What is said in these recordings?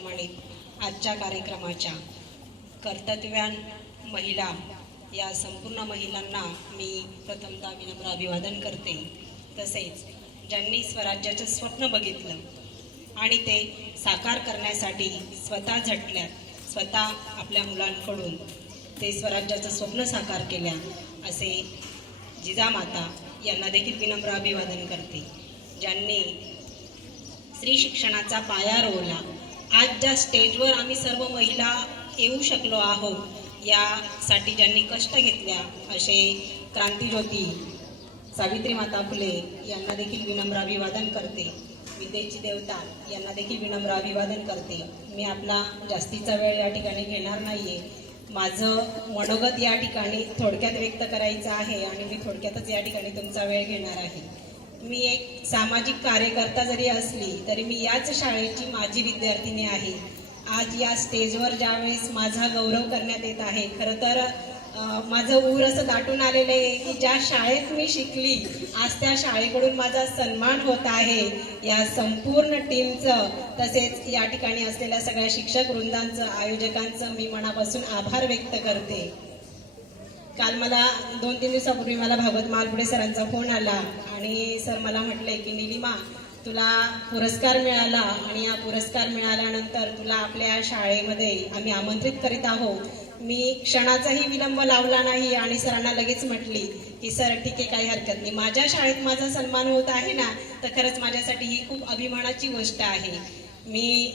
सन्मानित आजच्या कार्यक्रमाच्या कर्तव्यवान महिला या संपूर्ण महिलांना मी प्रथमतः विनम्र अभिवादन करते। तसेच ज्यांनी स्वराज्याचं स्वप्न बघितलं आणि ते साकार करण्यासाठी स्वतः झटल्या, स्वतः आपल्या मुलांकडून ते स्वराज्याचं स्वप्न साकार केल्या, असे जिजामाता यांना देखील विनम्र अभिवादन करते। ज्यांनी स्त्री शिक्षणाचा पाया रोवला, आज ज्या स्टेजवर आम्ही सर्व महिला येऊ शकलो आहोत यासाठी ज्यांनी कष्ट घेतल्या, असे क्रांतिज्योती सावित्री माता फुले यांना देखील विनम्र अभिवादन करते। विद्येची देवता यांना देखील विनम्र अभिवादन करते। मी आपला जास्तीचा वेळ या ठिकाणी घेणार नाहीये। माझं मनोगत या ठिकाणी थोडक्यात व्यक्त करायचं आहे आणि मी थोडक्यातच या ठिकाणी तुमचा वेळ घेणार आहे। मी एक सामाजिक कार्यकर्ता जरी असली तरी मी याच शाळेची माजी विद्यार्थिनी आहे। आज या स्टेजवर ज्यावेळेस माझा गौरव करण्यात येत आहे, खरं तर माझं ऊर असं दाटून आलेलं आहे की ज्या शाळेत मी शिकली, आज त्या शाळेकडून माझा सन्मान होत आहे। या संपूर्ण टीमचं, तसेच या ठिकाणी असलेल्या सगळ्या शिक्षक वृंदांचं, आयोजकांचं मी मनापासून आभार व्यक्त करते। काल मला 2-3 दिवसापूर्वी मला भागवत मालपुढे सरांचा फोन आला आणि सर मला म्हटले की निलिमा, तुला पुरस्कार मिळाला आणि या पुरस्कार मिळाल्यानंतर तुला आपल्या शाळेमध्ये आम्ही आमंत्रित करीत आहोत। मी क्षणाचाही विलंब लावला नाही आणि सरांना लगेच म्हटली की सर ठीक आहे, काही हरकत नाही, माझ्या शाळेत माझा सन्मान होत आहे ना, तर खरंच माझ्यासाठी ही खूप अभिमानाची गोष्ट आहे। मी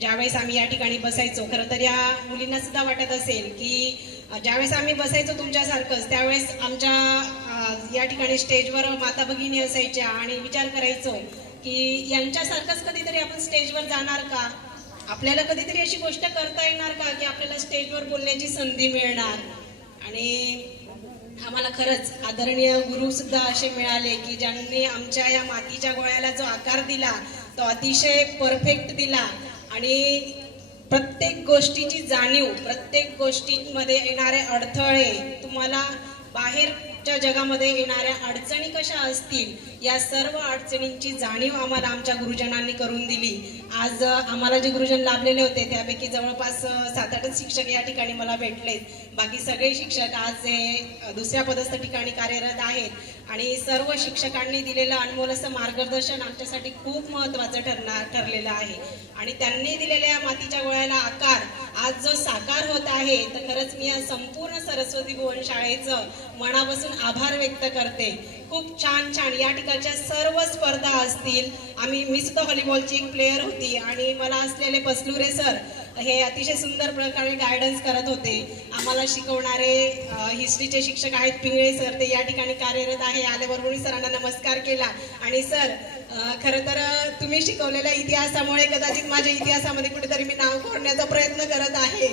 ज्यावेळेस आम्ही या ठिकाणी बसायचो, खरं तर या मुलींना सुद्धा वाटत असेल की ज्यावेळेस आम्ही बसायचो तुमच्यासारखंच, त्यावेळेस आमच्या या ठिकाणी स्टेजवर माता भगिनी असायच्या आणि विचार करायचो की यांच्यासारखंच कधीतरी आपण स्टेजवर जाणार का, आपल्याला कधीतरी अशी गोष्ट करता येणार का की आपल्याला स्टेजवर बोलण्याची संधी मिळणार। आणि आम्हाला खरंच आदरणीय गुरु सुद्धा असे मिळाले की ज्यांनी आमच्या या मातीच्या गोळ्याला जो आकार दिला तो अतिशय परफेक्ट दिला आणि प्रत्येक गोष्टीची जाणीव, प्रत्येक गोष्टींमध्ये येणारे अडथळे, तुम्हाला बाहेरच्या जगामध्ये येणाऱ्या अडचणी कशा असतील, या सर्व अडचणींची जाणीव आम्हाला आमच्या गुरुजनांनी करून दिली। आज आम्हाला जे गुरुजन लाभलेले होते त्यापैकी जवळपास 7-8 शिक्षक या ठिकाणी मला भेटलेत। बाकी सगळे शिक्षक आज हे दुसऱ्या पदस्थ ठिकाणी कार्यरत आहेत आणि सर्व शिक्षकांनी दिलेलं अनमोल असं मार्गदर्शन आमच्यासाठी खूप महत्त्वाचं ठरलेलं आहे। आणि त्यांनी दिलेल्या मातीच्या गोळ्याला आकार आज जो साकार होत आहे, तर खरंच मी या संपूर्ण सरस्वती भुवन शाळेचं मनापासून आभार व्यक्त करते। खूप छान या ठिकाणच्या सर्व स्पर्धा असतील, मी सुद्धा व्हॉलीबॉलची एक प्लेयर होती आणि मला असलेले पसलुरे सर हे अतिशय सुंदर प्रकारे गायडन्स करत होते। आम्हाला शिकवणारे हिस्ट्रीचे शिक्षक आहेत पिंगळे सर, ते या ठिकाणी कार्यरत आहे। आल्याबरोबर सरांना नमस्कार केला आणि सर खरं तर तुम्ही शिकवलेल्या इतिहासामुळे कदाचित माझ्या इतिहासामध्ये कुठेतरी मी नाव कोरण्याचा प्रयत्न करत आहे।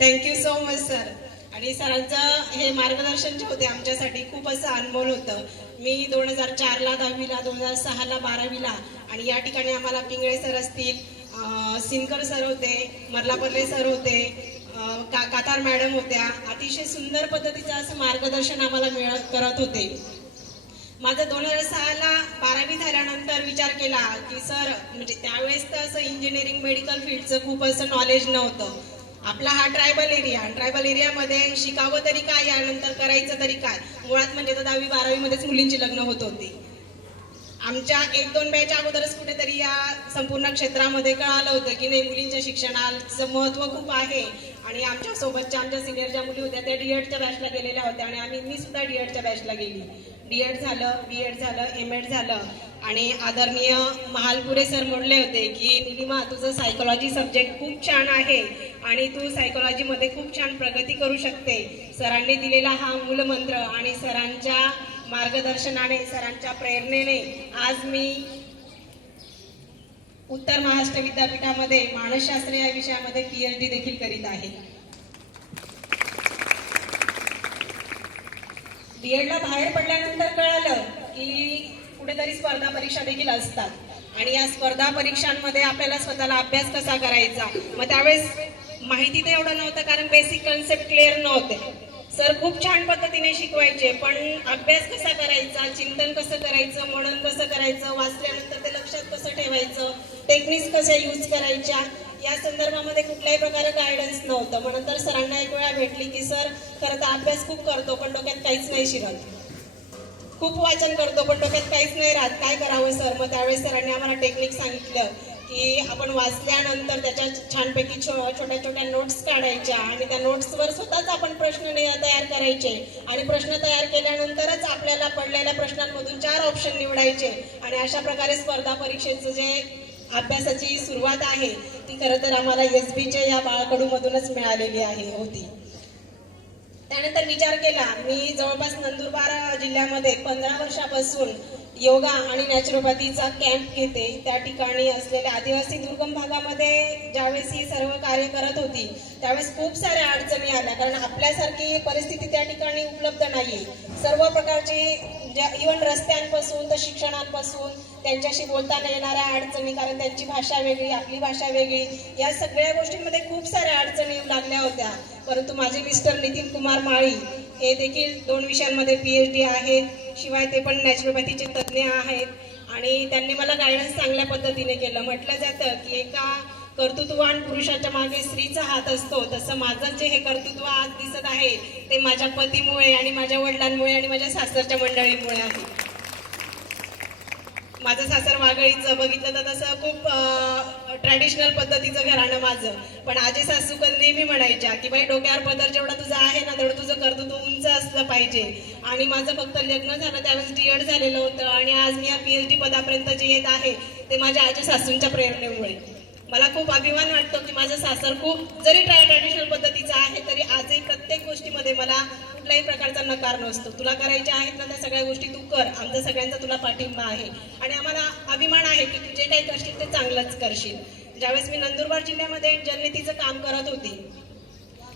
Thank you so much sir. आणि सरांचं हे मार्गदर्शन जे होते आमच्यासाठी खूप असं अनमोल होतं। मी 2004ला 10वीला, 2006ला 12वीला आणि या ठिकाणी आम्हाला पिंगळे सर असतील, सिनकर सर होते, मर्लापर्ले सर होते, कातार मॅडम होत्या, अतिशय सुंदर पद्धतीचं असं मार्गदर्शन आम्हाला करत होते। माझं 2006ला 12वी झाल्यानंतर विचार केला की सर, म्हणजे त्यावेळेस तर असं इंजिनिअरिंग मेडिकल फील्डचं खूप असं नॉलेज नव्हतं। आपला हा ट्रायबल एरियामध्ये शिकावं तरी काय, यानंतर करायचं तरी काय, मुळात म्हणजे तर 10वी-12वी मध्येच मुलींची लग्न होत होती। आमच्या 1-2 बॅच अगोदरच कुठेतरी या संपूर्ण क्षेत्रामध्ये कळालं होतं की नाही, मुलींच्या शिक्षणाचं महत्त्व खूप आहे। आणि आमच्या सोबतच्या आमच्या सिनियर ज्या मुली होत्या त्या डीएडच्या बॅचला गेलेल्या होत्या आणि मी सुद्धा डीएडच्या बॅचला गेली। डीएड झालं, बीएड झालं, एमएड झालं आणि आदरणीय महालपुरे सर म्हणले होते की निलिमा, तुझं सायकोलॉजी सब्जेक्ट खूप छान आहे आणि तू सायकोलॉजीमध्ये खूप छान प्रगती करू शकते। सरांनी दिलेला हा मूलमंत्र आणि सरांच्या मार्गदर्शनाने, सरांच्या प्रेरणेने आज मी उत्तर महाराष्ट्र विद्यापीठामध्ये मानसशास्त्र या विषयामध्ये PhD देखील करीत आहे। डीएडला बाहेर पडल्यानंतर कळालं की कुठेतरी स्पर्धा परीक्षा देखील असतात आणि या स्पर्धा परीक्षांमध्ये आपल्याला स्वतःला अभ्यास कसा करायचा, मग त्यावेळेस माहिती तर एवढं नव्हतं कारण बेसिक कन्सेप्ट क्लिअर नव्हते। सर खूप छान पद्धतीने शिकवायचे, पण अभ्यास कसा करायचा, चिंतन कसं करायचं, मनन कसं करायचं, वाचल्यानंतर ते लक्षात कसं ठेवायचं, टेक्निक्स कशा यूज करायच्या, या संदर्भामध्ये कुठल्याही प्रकारे गायडन्स नव्हतं. मग नंतर सरांना एक वेळा भेटली की सर खरं तर अभ्यास खूप करतो पण डोक्यात काहीच नाही शिरत, खूप वाचन करतो पण डोक्यात काहीच नाही राहत, काय करावं सर. मग त्यावेळेस सरांनी आम्हाला टेक्निक सांगितलं की आपण वाचल्यानंतर त्याच्या छानपैकी छोट्या छोट्या नोट्स काढायच्या आणि त्या नोट्सवर स्वतःच आपण प्रश्न तयार करायचे आणि प्रश्न तयार केल्यानंतरच आपल्याला पडलेल्या प्रश्नांमधून 4 ऑप्शन निवडायचे आणि अशा प्रकारे स्पर्धा परीक्षेचं जे अभ्यासाची सुरुवात आहे ती खरं तर आम्हाला SBच्या या बाळकडूमधूनच मिळालेली होती. त्यानंतर विचार केला, मी जवळपास नंदुरबार जिल्ह्यामध्ये 15 वर्षापासून योगा आणि नॅचरोपॅथीचा कॅम्प घेते. त्या ठिकाणी असलेल्या आदिवासी दुर्गम भागामध्ये ज्यावेळेस ही सर्व कार्य करत होती त्यावेळेस खूप साऱ्या अडचणी आल्या, कारण आपल्यासारखी परिस्थिती त्या ठिकाणी उपलब्ध नाहीये. सर्व प्रकारचे इव्हन रस्त्यांपासून तर शिक्षणांपासून त्यांच्याशी बोलताना येणाऱ्या अडचणी, कारण त्यांची भाषा वेगळी आपली भाषा वेगळी, या सगळ्या गोष्टींमध्ये खूप साऱ्या अडचणी येऊ लागल्या होत्या. परंतु माझे मिस्टर नितीन कुमार माळी हे देखील 2 विषयांमध्ये PhD आहेत, शिवाय ते पण नॅचरोपॅथीचे तज्ज्ञ आहेत आणि त्यांनी मला गायडन्स चांगल्या पद्धतीने केलं. म्हटलं जातं की एका कर्तृत्ववान पुरुषाच्या मागे स्त्रीचा हात असतो, तसं माझं जे हे कर्तृत्व आज दिसत आहे ते माझ्या पतीमुळे आणि माझ्या वडिलांमुळे आणि माझ्या सासरच्या मंडळीमुळे आहे. माझं सासर वाघळीचं बघितलं तर तसं खूप ट्रॅडिशनल पद्धतीचं घराणं माझं, पण आजी सासू नेहमी म्हणायच्या की बाई डोक्यावर पदर जेवढा तुझा आहे ना तेवढं तुझं कर्तृत्व उंच असलं पाहिजे. आणि माझं फक्त लग्न झालं त्यावेळेस D.Ed झालेलं होतं आणि आज मी या PhD पदापर्यंत जे येत आहे ते माझ्या आजी सासूंच्या प्रेरणेमुळे. मला खूप अभिमान वाटतो की माझं सासर खूप जरी ट्रॅडिशनल पद्धतीचं आहे तरी आजही प्रत्येक गोष्टीमध्ये मला कुठल्याही प्रकारचा नकार नसतो. तुला करायच्या आहेत ना त्या सगळ्या गोष्टी तू कर, आमचा सगळ्यांचा तुला पाठिंबा आहे आणि आम्हाला अभिमान आहे की तू जे काही करशील ते चांगलंच करशील. ज्यावेळेस मी नंदुरबार जिल्ह्यामध्ये जलनेतीचं काम करत होती,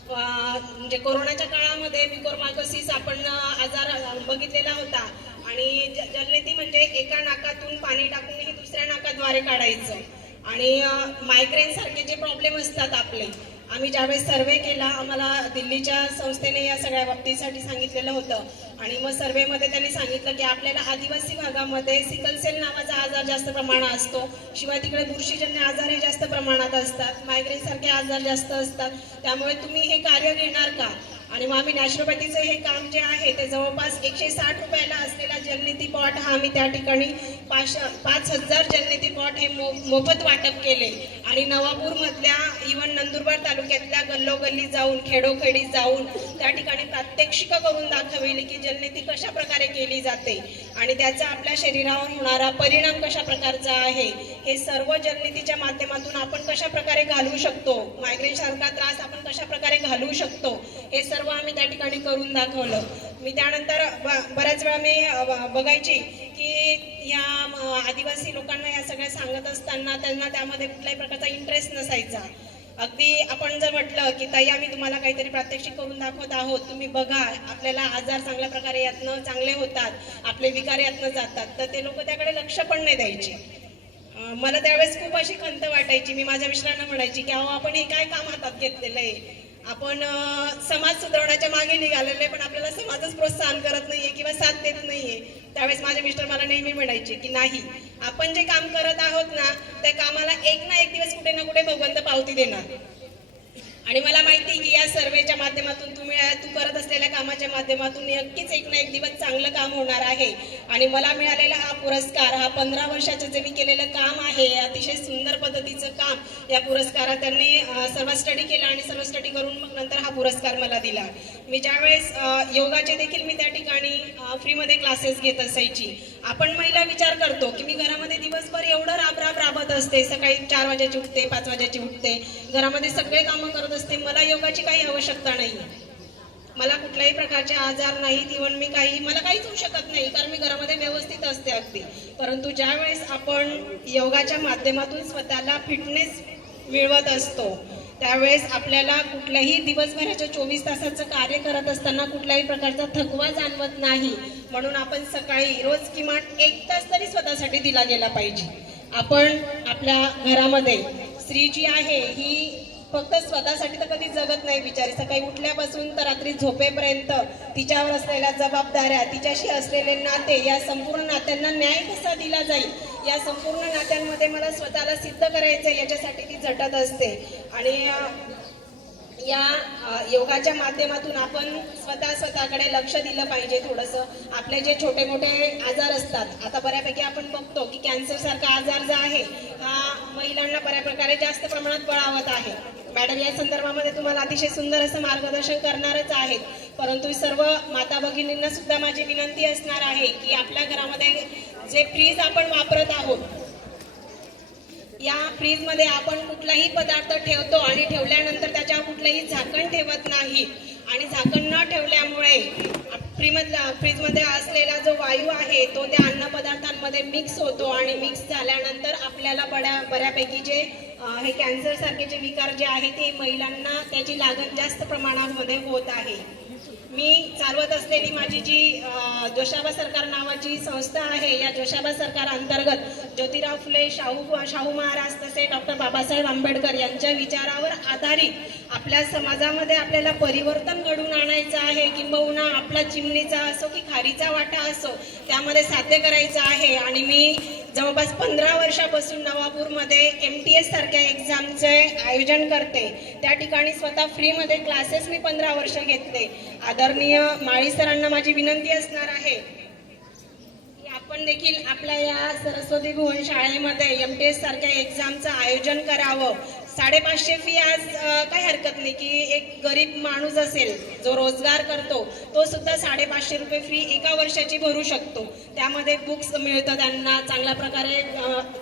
म्हणजे कोरोनाच्या काळामध्ये म्युकोरमायकोसिस आपण आजार बघितलेला होता आणि जलनेती म्हणजे एका नाकातून पाणी टाकूनही दुसऱ्या नाकाद्वारे काढायचं आणि मायग्रेन सारखे जे प्रॉब्लेम असतात आपले, आम्ही ज्यावेळेस सर्वे केला आम्हाला दिल्लीच्या संस्थेने या सगळ्या बाबतीसाठी सांगितलेलं होतं आणि मग सर्वेमध्ये त्यांनी सांगितलं की आपल्याला आदिवासी भागामध्ये सिकलसेल नावाचा आजार जास्त प्रमाणात असतो, शिवाय तिकडे बुरशीजन्य आजार हे जास्त प्रमाणात असतात, मायग्रेन सारखे आजार जास्त असतात, त्यामुळे तुम्ही हे कार्य घेणार का. आणि मग आम्ही नॅचरोपॅथीचं हे काम जे आहे ते जवळपास 160 रुपयाला असलेला जलनेती पॉट हा आम्ही त्या ठिकाणी 5,000 जलनेती पॉट हे मोफत वाटप केले आणि नवापूरमधल्या इव्हन नंदुरबार तालुक्यातल्या गल्लोगल्ली जाऊन खेडोखेडी जाऊन त्या ठिकाणी प्रात्यक्षिकं करून दाखवली की जलनेती कशा प्रकारे केली जाते आणि त्याचा आपल्या शरीरावर होणारा परिणाम कशा प्रकारचा आहे, हे सर्व जलनेतीच्या माध्यमातून आपण कशा प्रकारे घालवू शकतो, मायग्रेन सारखा त्रास आपण कशा प्रकारे घालवू शकतो, हे सर्व आम्ही त्या ठिकाणी करून दाखवलं. मी त्यानंतर बऱ्याच वेळा मी बघायची की या आदिवासी लोकांना या सगळ्या सांगत असताना त्यांना त्यामध्ये कुठल्याही प्रकारचा इंटरेस्ट नसायचा. अगदी आपण जर म्हटलं की ताई आम्ही तुम्हाला काहीतरी प्रात्यक्षिक करून दाखवत आहोत, तुम्ही बघा, आपल्याला आजार चांगल्या प्रकारे यातनं चांगले होतात, आपले विकार यातनं जातात, तर ते लोक त्याकडे लक्ष पण नाही द्यायचे. मला त्यावेळेस खूप अशी खंत वाटायची. मी माझ्या मिस्टरांना म्हणायची की अहो आपण हे काय काम हातात घेतलेलं आहे, आपण समाज सुधारण्याच्या मागे निघालेले पण आपल्याला समाजच प्रोत्साहन करत नाहीये किंवा साथ देत नाहीये. त्यावेळेस माझे मिस्टर मला नेहमी म्हणायचे की नाही, आपण जे काम करत आहोत ना त्या कामाला एक ना एक दिवस कुठे ना कुठे भगवंत पावती देणार. आणि मला माहिती की या सर्वेच्या माध्यमातून तू करत असलेल्या कामाच्या माध्यमातून नक्कीच एक ना एक दिवस चांगलं काम होणार आहे. आणि मला मिळालेला हा पुरस्कार, हा 15 वर्षाचं जे मी केलेलं काम आहे, अतिशय सुंदर पद्धतीचं काम, या पुरस्कारात त्यांनी सर्व स्टडी केला आणि सर्व स्टडी करून मग नंतर हा पुरस्कार मला दिला. मी ज्यावेळेस योगाचे देखील मी त्या ठिकाणी फ्रीमध्ये क्लासेस घेत असायची. आपण महिला विचार करतो की मी घरामध्ये दिवसभर एवढं राबत असते, सकाळी 4 वाजेची उठते, 5 वाजेची उठते, घरामध्ये सगळे कामं करत असते, मला योगाची काही आवश्यकता नाही, मला कुठल्याही प्रकारचे आजार नाहीत, इव्हन मला काहीच होऊ शकत नाही कारण मी घरामध्ये व्यवस्थित असते अगदी. परंतु ज्या वेळेस आपण योगाच्या माध्यमातून स्वतःला फिटनेस मिळवत असतो त्यावेळेस आपल्याला कुठल्याही दिवसभराच्या 24 तासाचं कार्य करत असताना कुठल्याही प्रकारचा थकवा जाणवत नाही. म्हणून आपण सकाळी रोज किमान 1 तास तरी स्वतःसाठी दिला गेला पाहिजे. आपण आपल्या घरामध्ये स्त्री जी आहे ही फक्त स्वतःसाठी तर कधी जगत नाही बिचारी, सकाळी उठल्यापासून तर रात्री झोपेपर्यंत तिच्यावर असलेल्या जबाबदाऱ्या, तिच्याशी असलेले नाते, या संपूर्ण नात्यांना न्याय कसा दिला जाईल या संपूर्ण नात्यांमध्ये मला स्वतःला सिद्ध करायचं आहे, याच्यासाठी ती झटत असते. आणि या योगाच्या माध्यमातून आपण स्वतःकडे लक्ष दिलं पाहिजे. थोडंसं आपले जे छोटे मोठे आजार असतात, आता बऱ्यापैकी आपण बघतो की कॅन्सर सारखा आजार जो आहे हा महिलांना बऱ्या प्रकारे जास्त प्रमाणात बळावत आहे. मॅडम या संदर्भामध्ये तुम्हाला अतिशय सुंदर असं मार्गदर्शन करणारच आहेत. परंतु सर्व माता भगिनींना सुद्धा माझी विनंती असणार आहे की आपल्या घरामध्ये जे फ्रीज आपण वापरत आहोत, या फ्रीजमध्ये आपण कुठलाही पदार्थ ठेवतो आणि ठेवल्यानंतर त्याच्यावर कुठलंही झाकण ठेवत नाही. आणि झाकण न ठेवल्यामुळे फ्रीजमध्ये असलेला जो वायू आहे तो त्या अन्नपदार्थांमध्ये मिक्स होतो आणि मिक्स झाल्यानंतर आपल्याला बऱ्यापैकी जे हे कॅन्सर सारखे जे विकार जे आहे ते महिलांना त्याची लागण जास्त प्रमाणामध्ये होत आहे. मी चालवत असलेली माझी जी जोशाबा सरकार नावाची संस्था आहे, या जोशाबा सरकार अंतर्गत ज्योतिराव फुले, शाहू महाराज तसे डॉक्टर बाबासाहेब आंबेडकर यांच्या विचारावर आधारित आपल्या समाजामध्ये आपल्याला परिवर्तन घडवून आणायचं आहे. किंबहुना आपला चिमणीचा असो की खारीचा वाटा असो त्यामध्ये साध्य करायचं आहे. आणि मी जवळपास 15 वर्षापासून नवापूरमध्ये MTS सारख्या एक्झामचे आयोजन करते. त्या ठिकाणी स्वतः फ्रीमध्ये क्लासेस मी 15 वर्ष घेतले. आदरणीय माळी सरांना माझी विनंती असणार आहे की आपण देखील आपल्या या सरस्वती भुवन शाळेमध्ये MTS सारख्या एक्झामचं आयोजन करावं. 550 फी आज काही हरकत नाही की एक गरीब माणूस असेल जो रोजगार करतो तो सुद्धा 550 रुपये फी एका वर्षाची भरू शकतो. त्यामध्ये बुक्स मिळतं त्यांना चांगल्या प्रकारे.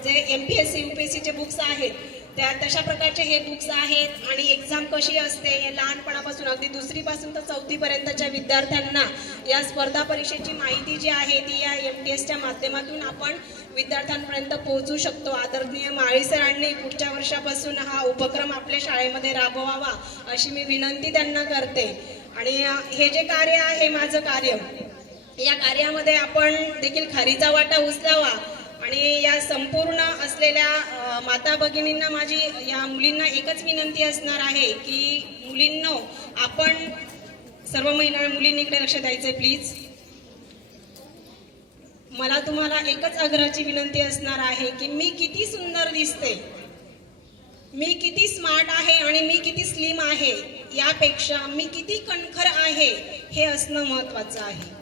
जे MPSC UPSC चे बुक्स आहेत त्या तशा प्रकारचे हे बुक्स आहेत. आणि एक्झाम कशी असते हे लहानपणापासून अगदी 2री पासून तर 4थी पर्यंतच्या विद्यार्थ्यांना या स्पर्धा परीक्षेची माहिती जी आहे ती या MTSच्या माध्यमातून आपण विद्यार्थ्यांपर्यंत पोहोचू शकतो. आदरणीय माळी सरांनी पुढच्या वर्षापासून हा उपक्रम आपल्या शाळेमध्ये राबवावा अशी मी विनंती त्यांना करते. आणि हे जे कार्य आहे माझं कार्य, या कार्यामध्ये आपण देखील खारीचा वाटा उचलावा. आणि या संपूर्ण असलेल्या माता भगिनींना माझी या मुलींना एकच विनंती असणार आहे की मुलींनो, आपण सर्व महिला मुलींनी इकडे लक्ष द्यायचंय प्लीज. मला तुम्हाला एकच आग्रहाची विनंती असणार आहे की मी किती सुंदर दिसते, मी किती स्मार्ट आहे आणि मी किती स्लिम आहे यापेक्षा मी किती कणखर आहे हे असणं महत्वाचं आहे.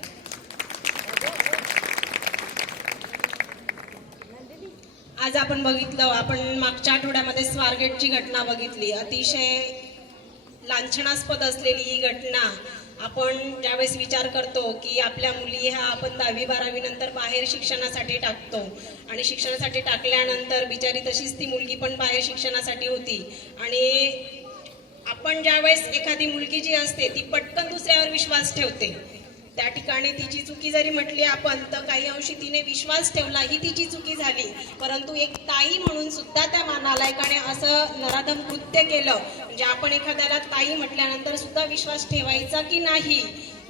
आज आपण बघितलं, आपण मागच्या आठवड्यामध्ये स्वारगेटची घटना बघितली. अतिशय लांछनास्पद असलेली ही घटना. आपण ज्यावेळेस विचार करतो की आपल्या मुली ह्या आपण 10वी-12वी नंतर बाहेर शिक्षणासाठी टाकतो आणि शिक्षणासाठी टाकल्यानंतर बिचारी तशीच ती मुलगी पण बाहेर शिक्षणासाठी होती. आणि आपण ज्यावेळेस एखादी मुलगी जी असते ती पटकन दुसऱ्यावर विश्वास ठेवते. त्या ठिकाणी तिची चुकी जरी म्हटली आपण तर काही अंशी तिने विश्वास ठेवला ही तिची चुकी झाली. परंतु एक ताई म्हणून सुद्धा त्या नालायकाने असं नराधम कृत्य केलं. म्हणजे आपण एखाद्याला ताई म्हटल्यानंतर सुद्धा विश्वास ठेवायचा की नाही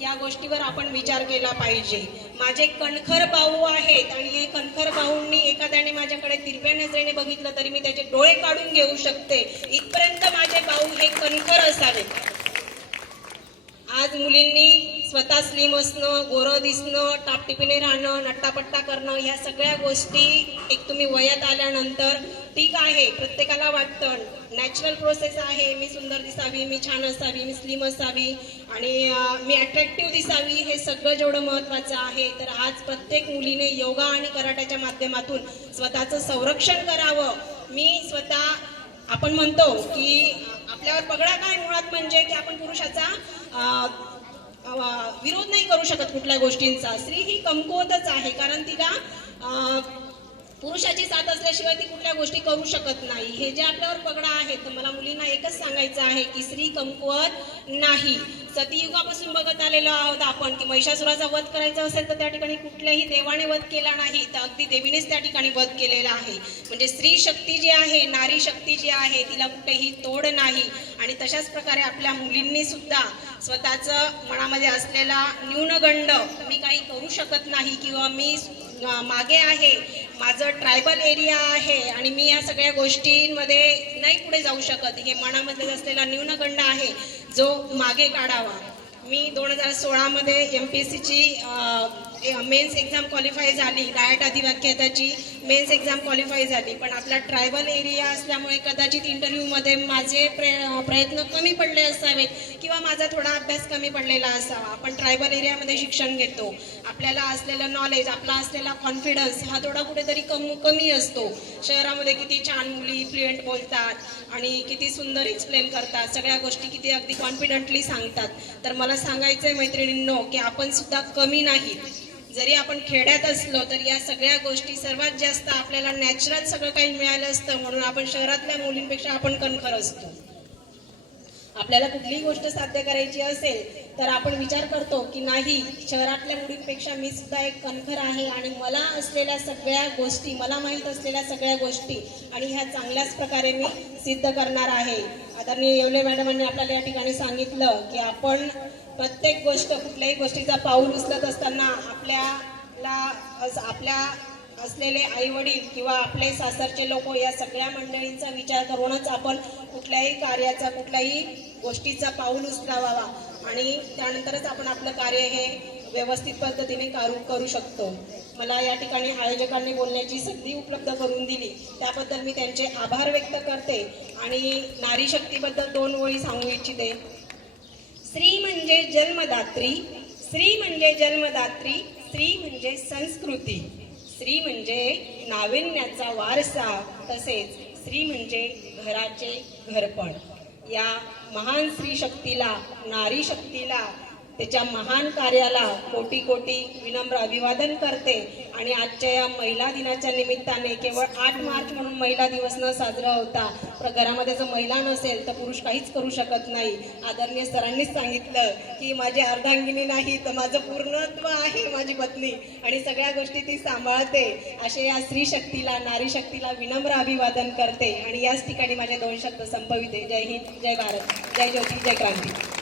या गोष्टीवर आपण विचार केला पाहिजे. माझे कणखर भाऊ आहेत आणि हे कणखर भाऊंनी एखाद्याने माझ्याकडे तिरप्या नजरेने बघितलं तरी मी त्याचे डोळे काढून घेऊ शकते. इथपर्यंत माझे भाऊ हे कणखर असावे. आज मुलींनी स्वतः स्लिम असणं, गोरं दिसणं, टापटिपीने राहणं, नट्टापट्टा करणं ह्या सगळ्या गोष्टी एक तुम्ही वयात आल्यानंतर ठीक आहे, प्रत्येकाला वाटतं नॅचरल प्रोसेस आहे. मी सुंदर दिसावी, मी छान असावी, मी स्लिम असावी आणि मी अट्रॅक्टिव्ह दिसावी, हे सगळं जेवढं महत्त्वाचं आहे. तर आज प्रत्येक मुलीने योगा आणि कराट्याच्या माध्यमातून स्वतःचं संरक्षण करावं. मी स्वतः आपण म्हणतो की आपल्यावर पगडा काय मुळात म्हणजे की आपण पुरुषाचा विरोध नाही करू शकत कुठल्या गोष्टींचा. स्त्री ही कमकुवतच आहे कारण तिला पुरुषाची साथ असल्याशिवाय ती कुठल्या गोष्टी करू शकत नाही. हे जे आपल्यावर पगडा आहे तर मला मुलींना एकच सांगायचं आहे की स्त्री कमकुवत नाही. सतीयुगापासून बघत आलेलो आहोत आपण की महिषासुराचा वध करायचा असेल तर त्या ठिकाणी कुठल्याही देवाने वध केला नाही, तर अगदी देवीनेच त्या ठिकाणी वध केलेला आहे. म्हणजे स्त्री शक्ती जी आहे, नारी शक्ती जी आहे तिला कुठेही तोड नाही. आणि तशाच प्रकारे आपल्या मुलींनी सुद्धा स्वतःचं मनामध्ये असलेला न्यूनगंड, मी काही करू शकत नाही किंवा मी मागे आहे, माझं ट्रायबल एरिया आहे आणि मी या सगळ्या गोष्टींमध्ये नाही पुढे जाऊ शकत, हे मनामध्ये असलेला न्यूनगंड आहे जो मागे काढावा. मी 2016 मध्ये MPSCची मेन्स एक्झाम क्वालिफाय झाली, डायट अधिव्याख्याताची. मेन्स एक्झाम क्वालिफाय झाली, पण आपला ट्रायबल एरिया असल्यामुळे कदाचित इंटरव्ह्यूमध्ये माझे प्रयत्न कमी पडले असावेत किंवा माझा थोडा अभ्यास कमी पडलेला असावा. आपण ट्रायबल एरियामध्ये शिक्षण घेतो, आपल्याला असलेलं नॉलेज, आपला असलेला कॉन्फिडन्स हा थोडा कुठेतरी कमी असतो. शहरामध्ये किती छान मुली फ्लुएंट बोलतात आणि किती सुंदर एक्सप्लेन करतात, सगळ्या गोष्टी किती अगदी कॉन्फिडंटली सांगतात. तर मला सांगायचंय मैत्रिणींनो की आपण सुद्धा कमी नाहीत. जरी आपण खेड्यात असलो तर या सगळ्या गोष्टी सर्वात जास्त आपल्याला नॅचरल सगळं काही मिळालं असतं, म्हणून आपण शहरातल्या मुलींपेक्षा आपण कणखर असतो. आपल्याला कुठलीही गोष्ट साध्य करायची असेल तर आपण विचार करतो की नाही, शहरातल्या मुलींपेक्षा मी सुद्धा एक कणखर आहे आणि मला असलेल्या सगळ्या गोष्टी, मला माहीत असलेल्या सगळ्या गोष्टी आणि ह्या चांगल्याच प्रकारे मी सिद्ध करणार आहे. आदरणीय येवले मॅडमांनी आपल्याला या ठिकाणी सांगितलं की आपण प्रत्येक गोष्ट, कुठल्याही गोष्टीचा पाऊल उचलत असताना आपल्या असलेले आई वडील किंवा आपले सासरचे लोक या सगळ्या मंडळींचा विचार करूनच आपण कुठल्याही कार्याचा, कुठल्याही गोष्टीचा पाऊल उचलावा आणि त्यानंतरच आपण आपलं कार्य हे व्यवस्थित पद्धतीने करू शकतो. मला या ठिकाणी आयोजकांनी बोलण्याची संधी उपलब्ध करून दिली त्याबद्दल मी त्यांचे आभार व्यक्त करते आणि नारी शक्तीबद्दल 2 ओळी सांगू इच्छिते. स्त्री म्हणजे जन्मदात्री, स्त्री म्हणजे जन्मदात्री, स्त्री म्हणजे संस्कृती, स्त्री म्हणजे नाविन्याचा वारसा, तसेच स्त्री म्हणजे घराचे घरपण. या महान स्त्री शक्तीला, नारी शक्तीला, त्याच्या महान कार्याला कोटी कोटी विनम्र अभिवादन करते. आणि आजच्या या महिला दिनाच्या निमित्ताने केवळ 8 मार्च म्हणून महिला दिवस न साजरा होता, पण घरामध्ये जर महिला नसेल तर पुरुष काहीच करू शकत नाही. आदरणीय सरांनीच सांगितलं की माझी अर्धांगिनी नाही तर माझं पूर्णत्व आहे माझी पत्नी आणि सगळ्या गोष्टी ती सांभाळते. असे या स्त्री शक्तीला, नारी शक्तीला विनम्र अभिवादन करते आणि याच ठिकाणी माझे 2 शब्द संपविते. जय हिंद, जय भारत, जय ज्योती, जय क्रांती.